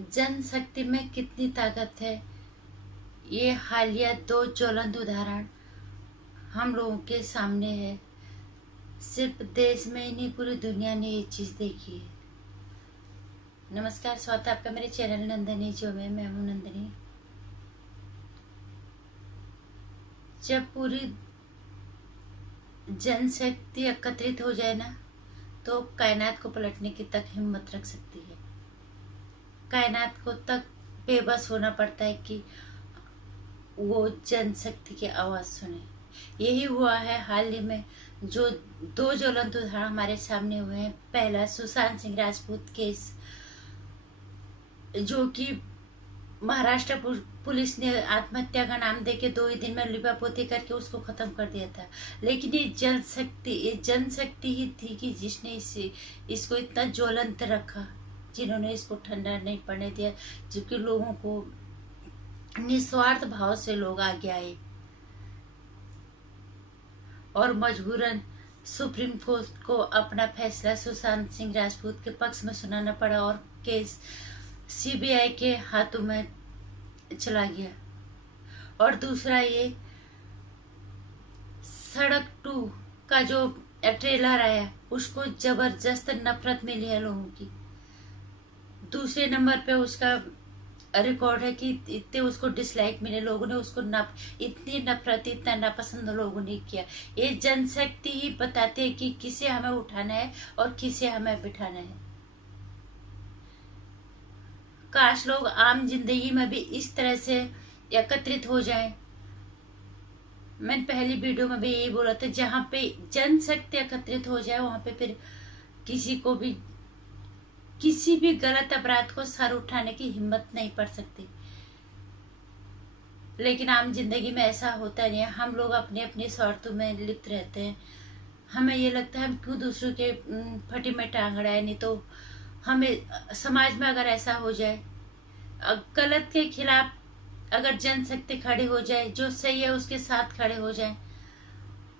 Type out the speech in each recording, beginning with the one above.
जनशक्ति में कितनी ताकत है, ये हालिया दो ज्वलंत उदाहरण हम लोगों के सामने है। सिर्फ देश में ही नहीं, पूरी दुनिया ने ये चीज देखी है। नमस्कार, स्वागत है आपका मेरे चैनल नंदिनी जो में। मैं हूँ नंदिनी। जब पूरी जनशक्ति एकत्रित हो जाए ना, तो कायनात को पलटने की तक हिम्मत रख सकती है। कायनात को तक बेबस होना पड़ता है कि वो जनशक्ति की आवाज सुने। यही हुआ है हाल ही में। जो दो ज्वलंत उदाहरण हमारे सामने हुए हैं। पहला, सुशांत सिंह राजपूत केस, जो कि महाराष्ट्र पुलिस ने आत्महत्या का नाम देके 2 ही दिन में लिपापोती करके उसको खत्म कर दिया था। लेकिन ये जनशक्ति ही थी कि जिसने इसको इतना ज्वलंत रखा, जिन्होंने इसको ठंडा नहीं पड़ने दिया, जबकि लोगों को निस्वार्थ भाव से लोग आगे आए और मजबूरन सुप्रीम कोर्ट को अपना फैसला सुशांत सिंह राजपूत के पक्ष में सुनाना पड़ा और केस सीबीआई के हाथों में चला गया। और दूसरा, ये सड़क 2 का जो ट्रेलर आया, उसको जबरदस्त नफरत मिली है लोगों की। दूसरे नंबर पे उसका रिकॉर्ड है कि इतने उसको डिसलाइक मिले, लोगों ने उसको इतनी नफरत, इतना नापसंद लोगों ने किया। ये जनशक्ति ही बताते हैं कि किसे हमें उठाना है और किसे हमें बिठाना है। काश लोग आम जिंदगी में भी इस तरह से एकत्रित हो जाएं। मैंने पहली वीडियो में भी यही बोला था, जहाँ पे जनशक्ति एकत्रित हो जाए, वहां पे फिर किसी भी गलत अपराध को सर उठाने की हिम्मत नहीं पड़ सकती। लेकिन आम जिंदगी में ऐसा होता नहीं है। हम लोग अपने अपने स्वार्थों में लिप्त रहते हैं। हमें ये लगता है हम क्यों दूसरों के फटी में टांग अड़ाए। नहीं तो हमें समाज में अगर ऐसा हो जाए, गलत के खिलाफ अगर जनशक्ति खड़ी हो जाए, जो सही है उसके साथ खड़े हो जाए,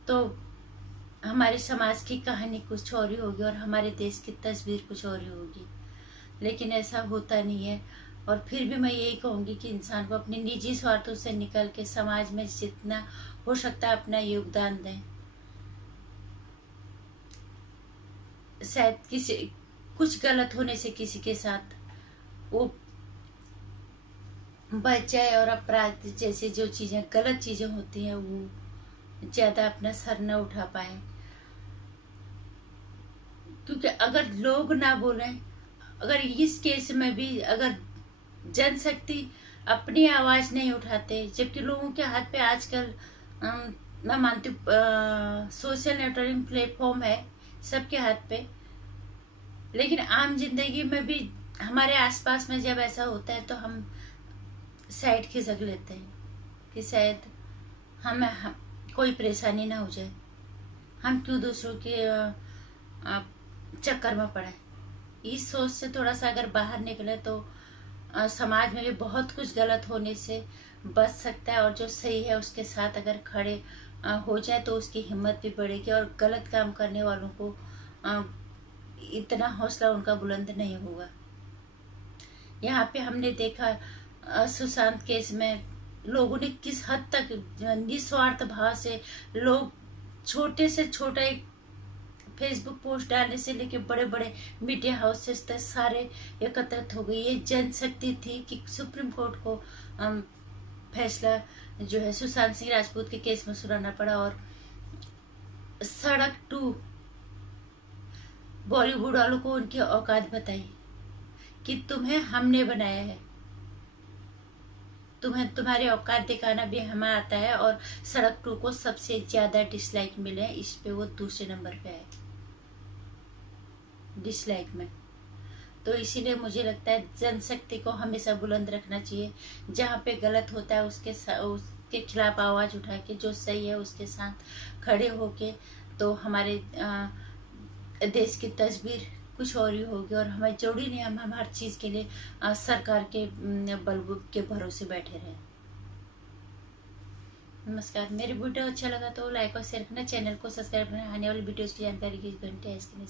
तो हमारे समाज की कहानी कुछ और ही होगी और हमारे देश की तस्वीर कुछ और ही होगी। लेकिन ऐसा होता नहीं है। और फिर भी मैं यही कहूंगी कि इंसान को अपने निजी स्वार्थों से निकल के समाज में जितना हो सकता है अपना योगदान दें। शायद कुछ गलत होने से किसी के साथ वो बच जाए और अपराध जैसे जो चीजें, गलत चीजें होती हैं, वो ज्यादा अपना सर न उठा पाए। क्योंकि अगर लोग ना बोले, अगर इस केस में भी अगर जनशक्ति अपनी आवाज नहीं उठाते, जबकि लोगों के हाथ पे आजकल मैं मानती हूँ सोशल नेटवर्किंग प्लेटफॉर्म है सबके हाथ पे, लेकिन आम जिंदगी में भी हमारे आसपास में जब ऐसा होता है तो हम साइड खिसक लेते हैं कि शायद हमें कोई परेशानी ना हो जाए, हम क्यों दूसरों के चक्कर में पड़े। इस सोच से थोड़ा सा अगर बाहर निकले तो समाज में भी बहुत कुछ गलत होने से बच सकता है। और जो सही है उसके साथ अगर खड़े हो जाए तो उसकी हिम्मत भी बढ़ेगी और गलत काम करने वालों को इतना हौसला उनका बुलंद नहीं होगा। यहाँ पे हमने देखा सुशांत केस में लोगों ने किस हद तक निस्वार्थ भाव से लोग छोटे से छोटा एक फेसबुक पोस्ट डालने से लेके बड़े बड़े मीडिया हाउसेस तक सारे एकत्रित हो गए। ये जनशक्ति थी कि सुप्रीम कोर्ट को फैसला जो है सुशांत सिंह राजपूत के केस में सुनाना पड़ा। और सड़क 2 बॉलीवुड वालों को उनकी औकात बताई कि तुम्हें हमने बनाया है, तुम्हें तुम्हारी औकात दिखाना भी हमें आता है। और सड़क 2 को सबसे ज्यादा डिसलाइक मिले, इस पे वो दूसरे नंबर पे है डिसलाइक में। तो इसीलिए मुझे लगता है जनशक्ति को हमेशा बुलंद रखना चाहिए। जहाँ पे गलत होता है उसके खिलाफ आवाज उठा के, जो सही है उसके साथ खड़े होके, तो हमारे देश की तस्वीर कुछ और ही होगी। और हमें जरूरी नहीं हम हर चीज के लिए सरकार के बल के भरोसे बैठे रहे। नमस्कार, मेरी वीडियो अच्छा लगा तो लाइक और शेयर करना, चैनल को सब्सक्राइब करना, आने वाली वीडियोस की जानकारी की घंटे है इसके लिए